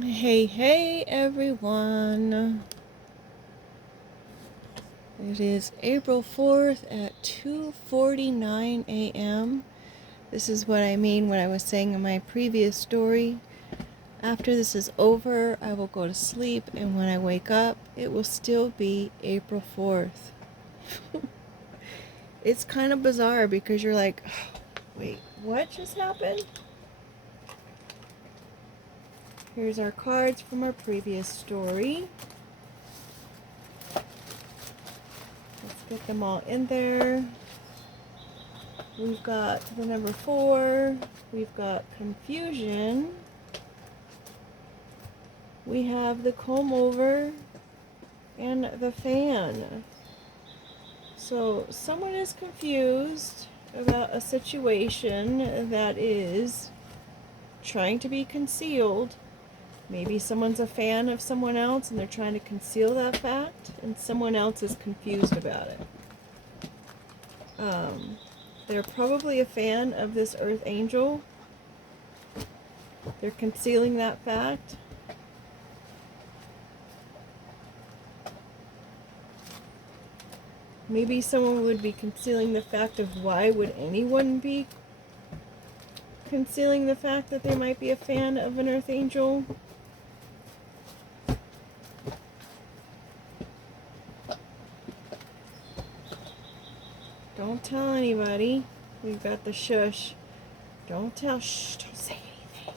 Hey everyone. It is April 4th at 2:49 a.m. This is what I mean when I was saying in my previous story. After this is over, I will go to sleep, and when I wake up, it will still be April 4th. It's kind of bizarre because you're like, oh, wait, what just happened? Here's our cards from our previous story. Let's get them all in there. We've got the number 4. We've got confusion. We have the comb over and the fan. So someone is confused about a situation that is trying to be concealed. Maybe someone's a fan of someone else and they're trying to conceal that fact, and someone else is confused about it. They're probably a fan of this earth angel. They're concealing that fact. Maybe someone would be concealing the fact of why would anyone be concealing the fact that they might be a fan of an earth angel. Don't tell anybody. We've got the shush. Don't tell. Shh, don't say anything.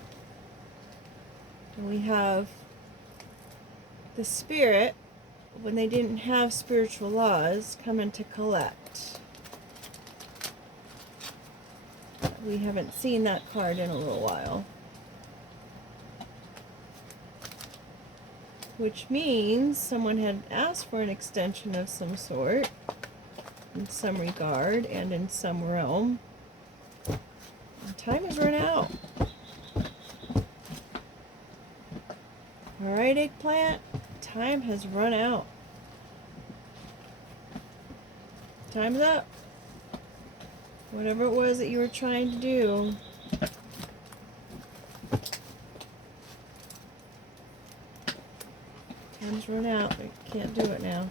And we have the spirit, when they didn't have spiritual laws, coming to collect. We haven't seen that card in a little while. Which means someone had asked for an extension of some sort, in some regard and in some realm. And time has run out. Alright, eggplant, time has run out. Time's up. Whatever it was that you were trying to do. Time's run out. I can't do it now.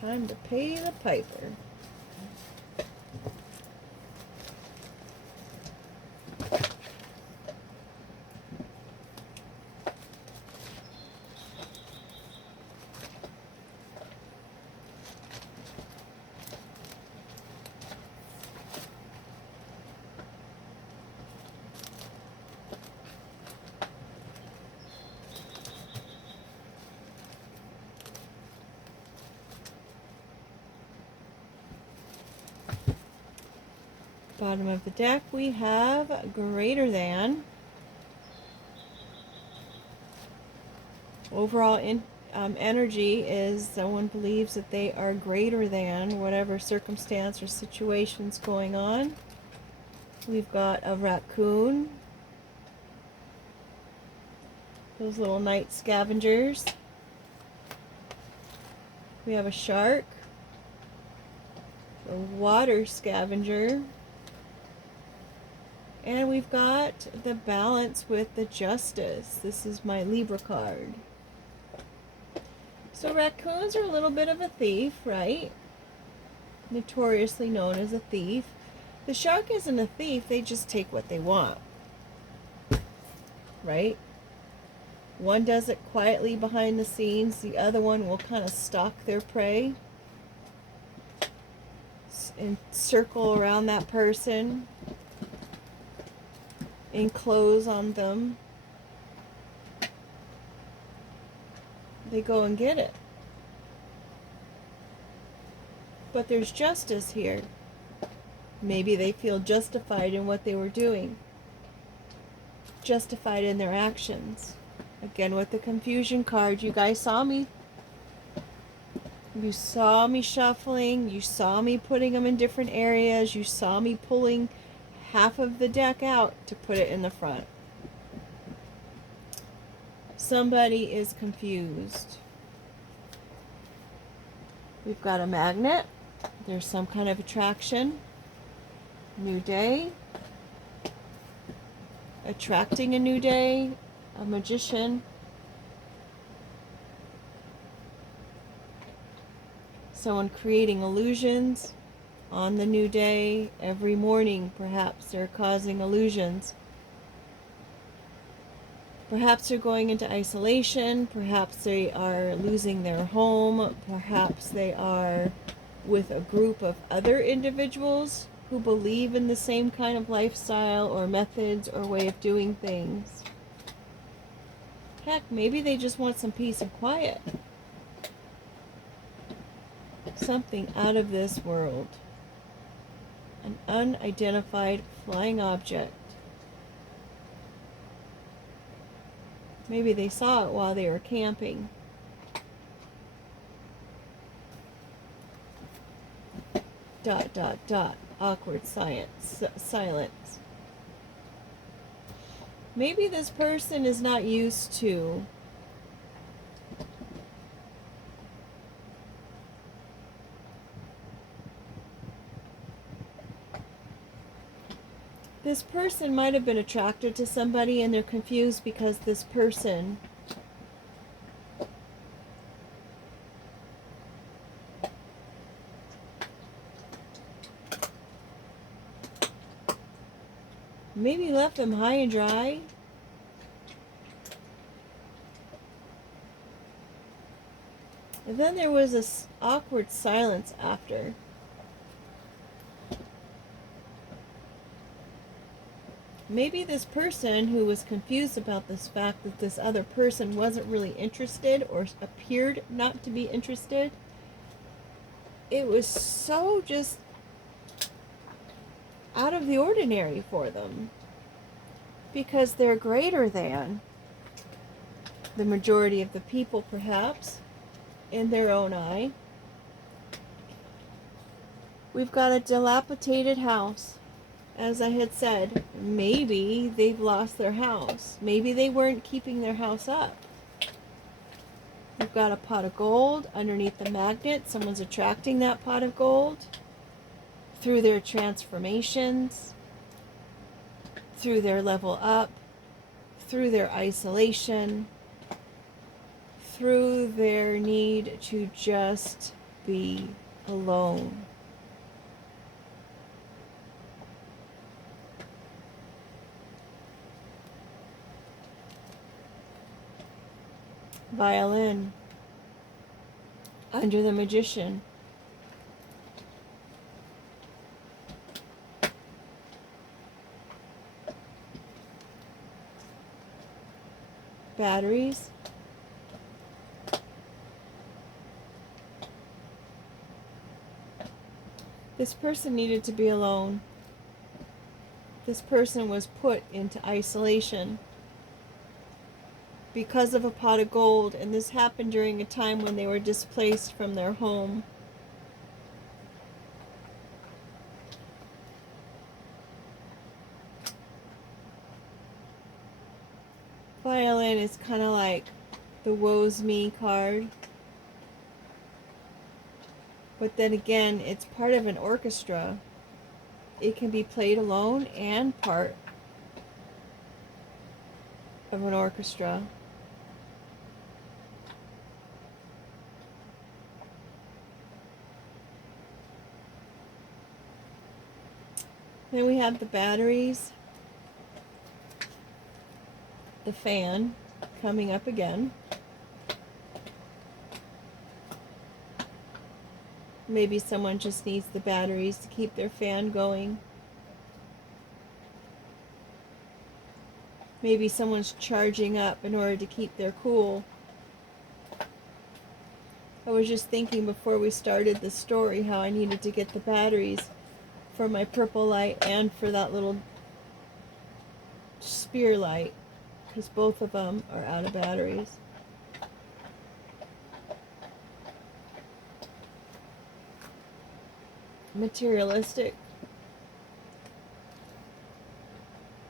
Time to pay the piper. Bottom of the deck we have greater than. Overall energy is someone believes that they are greater than whatever circumstance or situation's going on. We've got a raccoon. Those little night scavengers. We have a shark. A water scavenger. And we've got the balance with the justice. This is my Libra card. So raccoons are a little bit of a thief, right? Notoriously known as a thief. The shark isn't a thief, they just take what they want. Right? One does it quietly behind the scenes, the other one will kind of stalk their prey and circle around that person, enclose on them. They go and get it. But there's justice here. Maybe they feel justified in what they were doing. Justified in their actions. Again, with the confusion card, you guys saw me. You saw me shuffling. You saw me putting them in different areas. You saw me pulling half of the deck out to put it in the front. Somebody is confused. We've got a magnet. There's some kind of attraction. New day. attracting a new day, a magician. Someone creating illusions on the new day. Every morning, perhaps they're causing illusions. Perhaps they're going into isolation. Perhaps they are losing their home. Perhaps they are with a group of other individuals who believe in the same kind of lifestyle or methods or way of doing things. Heck, maybe they just want some peace and quiet. Something out of this world. An unidentified flying object. Maybe they saw it while they were camping. Dot, dot, dot. Awkward silence. Maybe this person is not used to this person might have been attracted to somebody and they're confused because this person maybe left them high and dry. And then there was this awkward silence after. Maybe this person who was confused about this fact that this other person wasn't really interested or appeared not to be interested, it was so just out of the ordinary for them because they're greater than the majority of the people, perhaps, in their own eye. We've got a dilapidated house. As I had said, maybe they've lost their house. Maybe they weren't keeping their house up. We've got a pot of gold underneath the magnet. Someone's attracting that pot of gold through their transformations, through their level up, through their isolation, through their need to just be alone. Violin under the magician. Batteries. This person needed to be alone. This person was put into isolation because of a pot of gold, and this happened during a time when they were displaced from their home. Violin is kind of like the woe's me card. But then again, it's part of an orchestra. It can be played alone and part of an orchestra. Then we have the batteries, the fan coming up again. Maybe someone just needs the batteries to keep their fan going. Maybe someone's charging up in order to keep their cool. I was just thinking before we started the story how I needed to get the batteries for my purple light and for that little spear light, because both of them are out of batteries. Materialistic.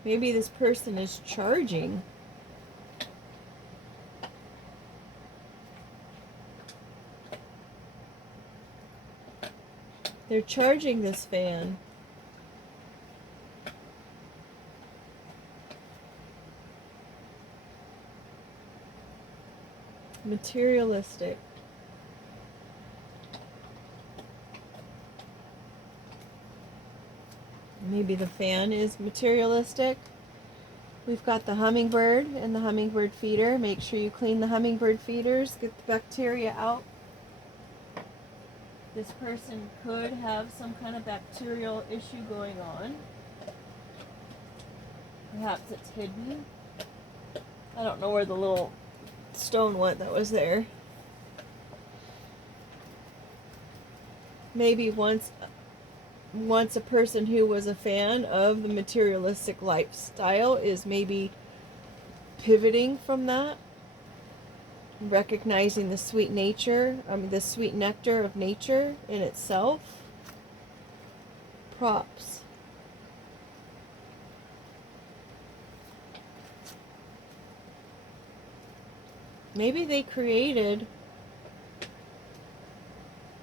Maybe this person is charging. They're charging this fan. Materialistic. Maybe the fan is materialistic. We've got the hummingbird and the hummingbird feeder. Make sure you clean the hummingbird feeders, get the bacteria out. This person could have some kind of bacterial issue going on. Perhaps it's hidden. I don't know where the little stone went that was there. Maybe once a person who was a fan of the materialistic lifestyle is maybe pivoting from that, recognizing the sweet the sweet nectar of nature in itself. Props. Maybe they created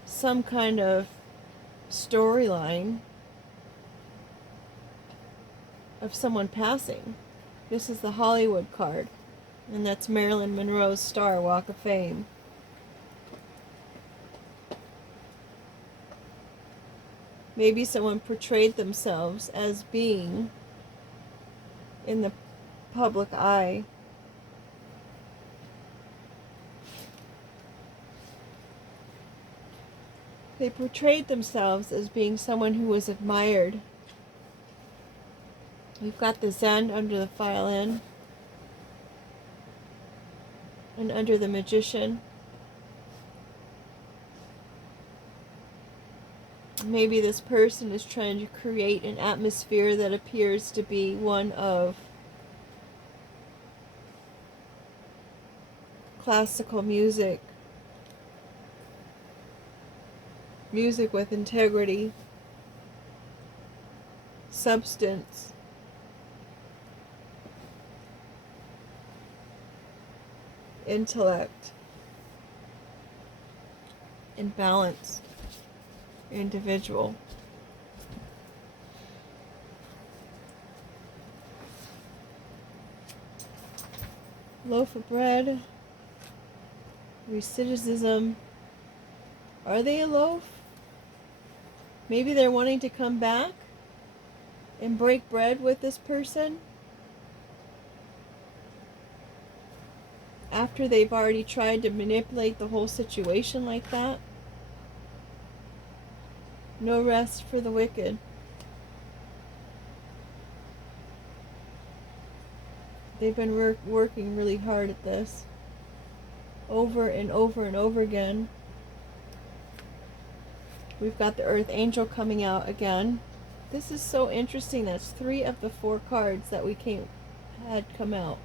some kind of storyline of someone passing. This is the Hollywood card, and that's Marilyn Monroe's Star Walk of Fame. Maybe someone portrayed themselves as being in the public eye. They portrayed themselves as being someone who was admired. We've got the Zen under the violin and under the Magician. Maybe this person is trying to create an atmosphere that appears to be one of classical music. Music with integrity, substance, intellect, and balanced individual. Loaf of bread, recidivism. Are they a loaf? Maybe they're wanting to come back and break bread with this person after they've already tried to manipulate the whole situation like that. No rest for the wicked. They've been working really hard at this over and over and over again. We've got the Earth Angel coming out again. This is so interesting. That's 3 of the 4 cards that we had come out.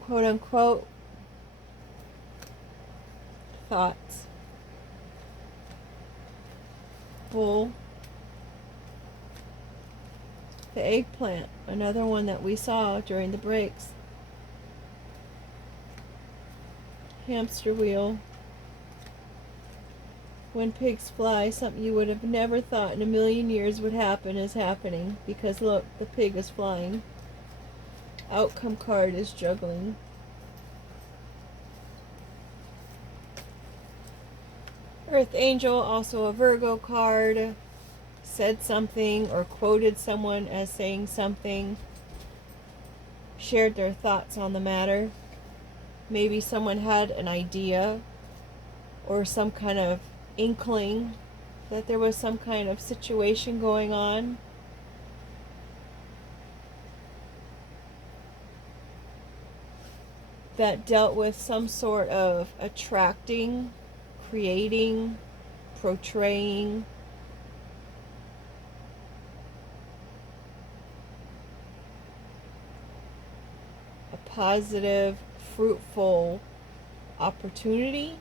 Quote unquote thoughts. Bull. The eggplant, another one that we saw during the breaks. Hamster wheel. When pigs fly, something you would have never thought in a million years would happen is happening, because look, the pig is flying. Outcome card is juggling. Earth Angel, also a Virgo card, said something or quoted someone as saying something, shared their thoughts on the matter. Maybe someone had an idea or some kind of inkling that there was some kind of situation going on. That dealt with some sort of attracting, creating, portraying, a positive, fruitful opportunity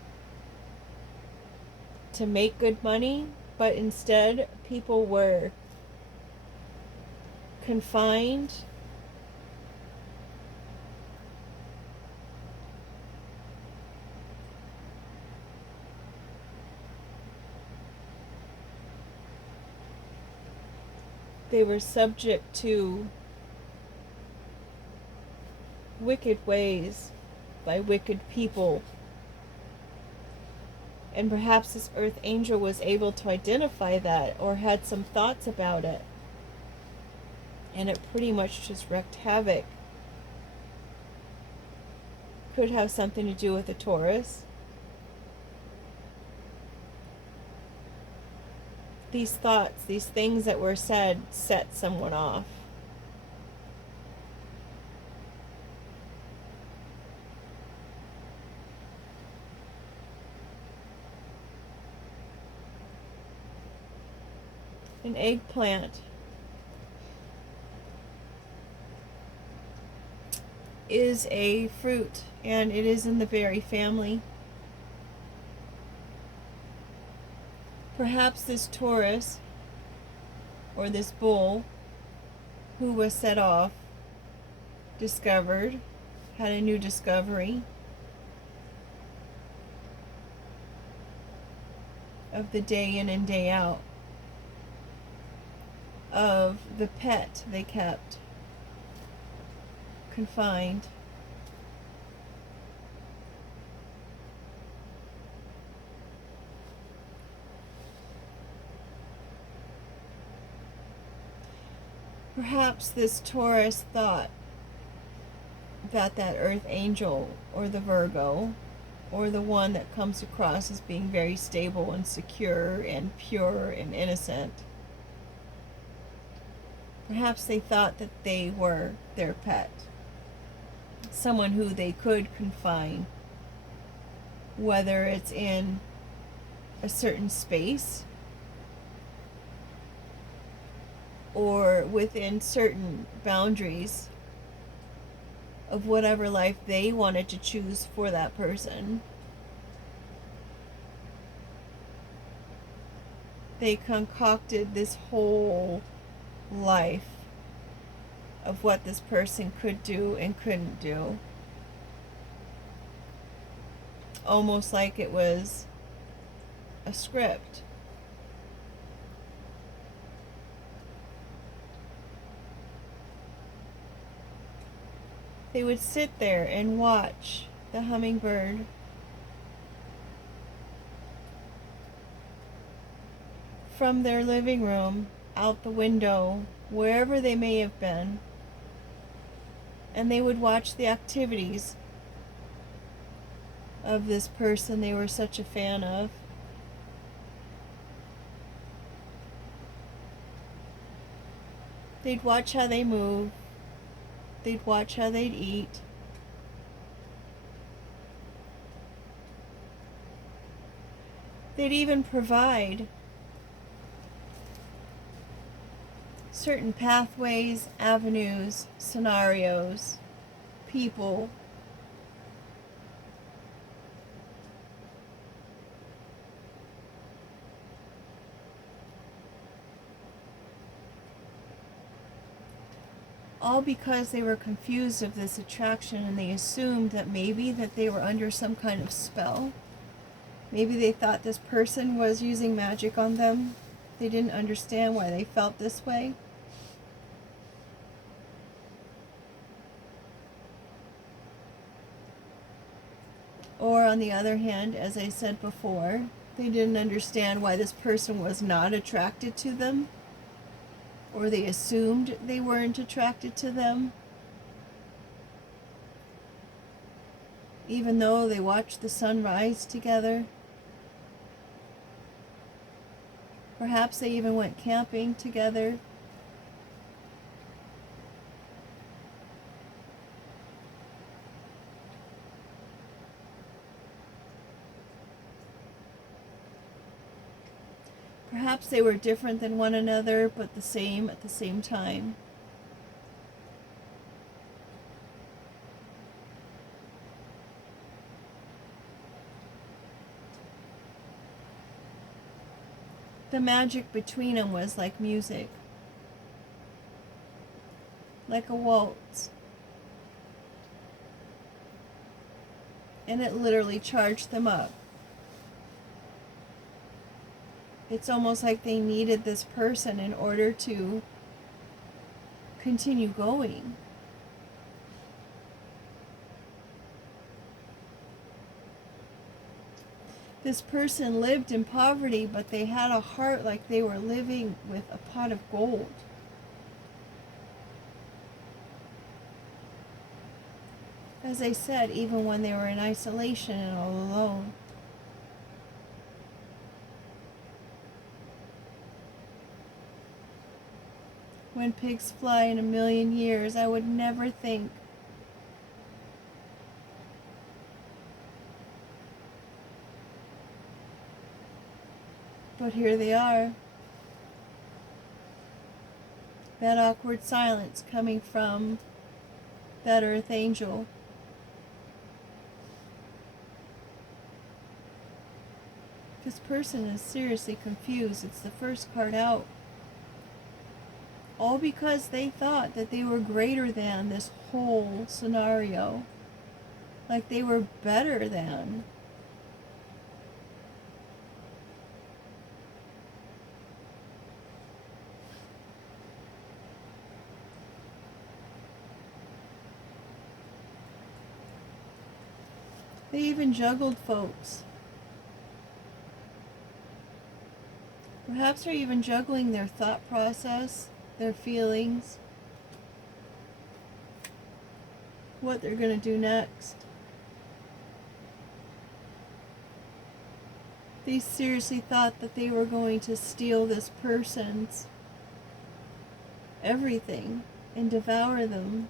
to make good money, but instead people were confined they were subject to wicked ways by wicked people. And perhaps this earth angel was able to identify that or had some thoughts about it. And it pretty much just wreaked havoc. Could have something to do with the Taurus. These thoughts, these things that were said, set someone off. An eggplant is a fruit, and it is in the berry family. Perhaps this Taurus, or this bull, who was set off, discovered, had a new discovery of the day in and day out, of the pet they kept confined. Perhaps this Taurus thought that earth angel, or the Virgo, or the one that comes across as being very stable and secure and pure and innocent, perhaps they thought that they were their pet, someone who they could confine, whether it's in a certain space or within certain boundaries of whatever life they wanted to choose for that person. They concocted this whole life of what this person could do and couldn't do. Almost like it was a script. They would sit there and watch the hummingbird from their living room, out the window, wherever they may have been, and they would watch the activities of this person they were such a fan of. They'd watch how they move. They'd watch how they'd eat. They'd even provide certain pathways, avenues, scenarios, people, all because they were confused of this attraction, and they assumed that maybe that they were under some kind of spell. Maybe they thought this person was using magic on them. They didn't understand why they felt this way. Or on the other hand, as I said before, they didn't understand why this person was not attracted to them, or they assumed they weren't attracted to them, even though they watched the sun rise together. Perhaps they even went camping together. Perhaps they were different than one another, but the same at the same time. The magic between them was like music, like a waltz. And it literally charged them up. It's almost like they needed this person in order to continue going. This person lived in poverty, but they had a heart like they were living with a pot of gold. As I said, even when they were in isolation and all alone. When pigs fly in a million years, I would never think but here they are. That awkward silence coming from that earth angel. This person is seriously confused. It's the first card out. All because they thought that they were greater than this whole scenario. Like they were better than. They even juggled folks. Perhaps they're even juggling their thought process, their feelings, what they're going to do next. They seriously thought that they were going to steal this person's everything and devour them.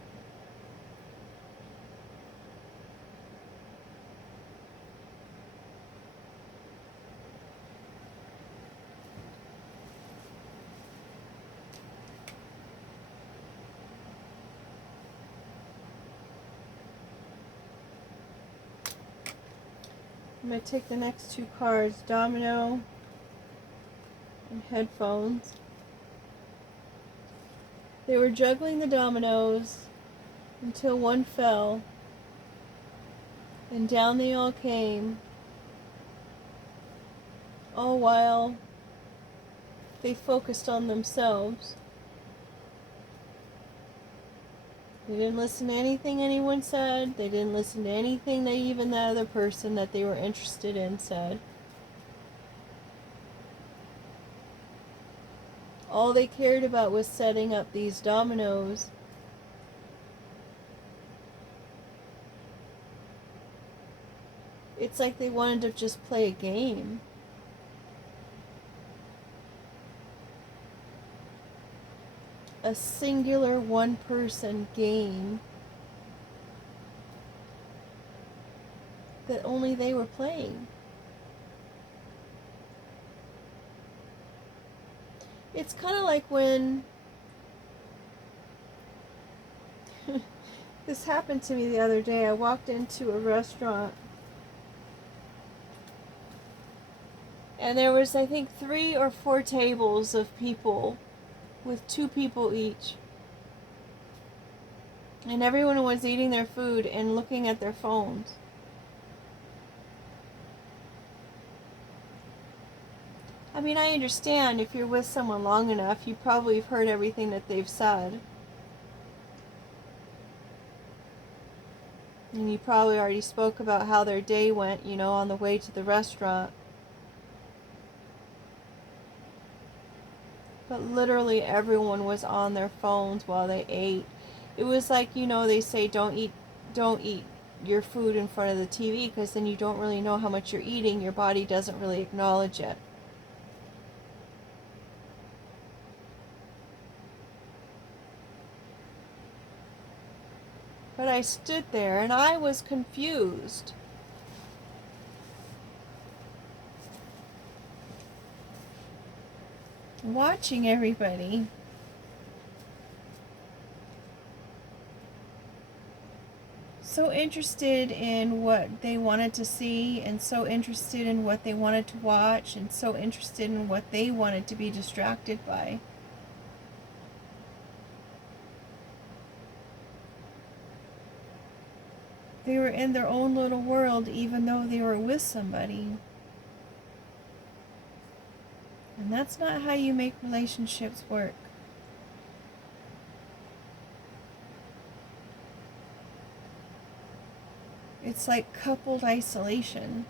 I'm going to take the next two cards, Domino and Headphones. They were juggling the dominoes until one fell, and down they all came, all while they focused on themselves. They didn't listen to anything anyone said. They didn't listen to anything that even the other person that they were interested in said. All they cared about was setting up these dominoes. It's like they wanted to just play a game. A singular one-person game that only they were playing. It's kind of like when this happened to me the other day. I walked into a restaurant and there was, I think, 3 or 4 tables of people with 2 people each. And everyone was eating their food and looking at their phones. I mean, I understand if you're with someone long enough, you probably have heard everything that they've said. And you probably already spoke about how their day went, you know, on the way to the restaurant. But literally everyone was on their phones while they ate. It was like, you know, they say don't eat your food in front of the TV because then you don't really know how much you're eating. Your body doesn't really acknowledge it. But I stood there and I was confused. Watching everybody. So interested in what they wanted to see, and so interested in what they wanted to watch, and so interested in what they wanted to be distracted by. They were in their own little world even though they were with somebody. And that's not how you make relationships work. It's like coupled isolation.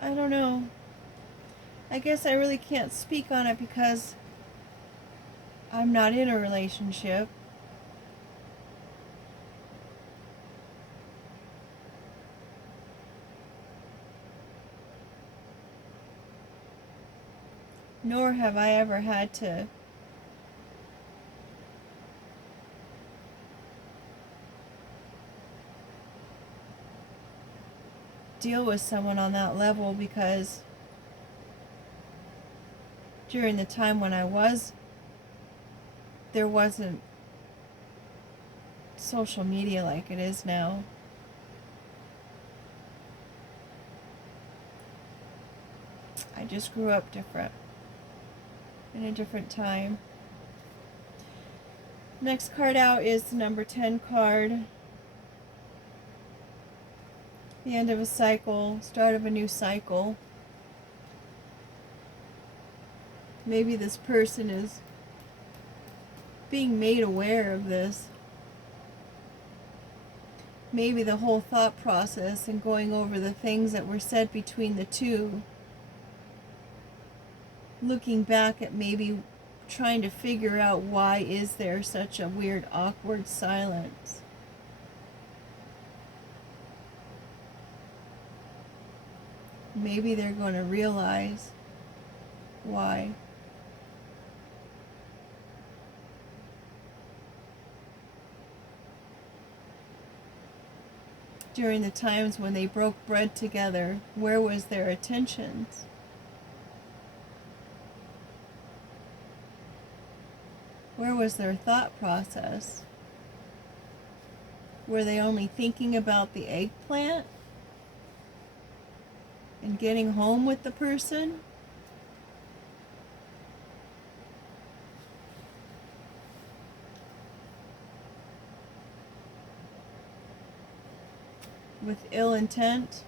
I don't know. I guess I really can't speak on it because I'm not in a relationship. Nor have I ever had to deal with someone on that level, because during the time when I was, there wasn't social media like it is now. I just grew up different, in a different time. Next card out is the number 10 card. The end of a cycle, start of a new cycle. Maybe this person is being made aware of this. Maybe the whole thought process and going over the things that were said between the two, looking back at maybe trying to figure out why is there such a weird, awkward silence. Maybe they're going to realize why. During the times when they broke bread together, where was their attentions? Where was their thought process? Were they only thinking about the eggplant and getting home with the person? With ill intent?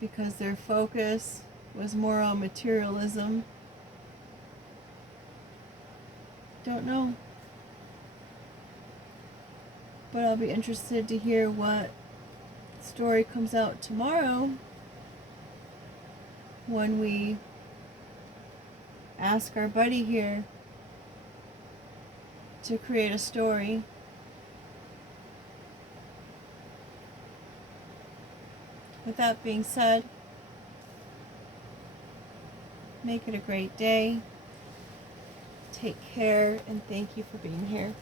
Because their focus was more on materialism? Don't know. But I'll be interested to hear what story comes out tomorrow when we ask our buddy here to create a story. With that being said, make it a great day. Take care, and thank you for being here.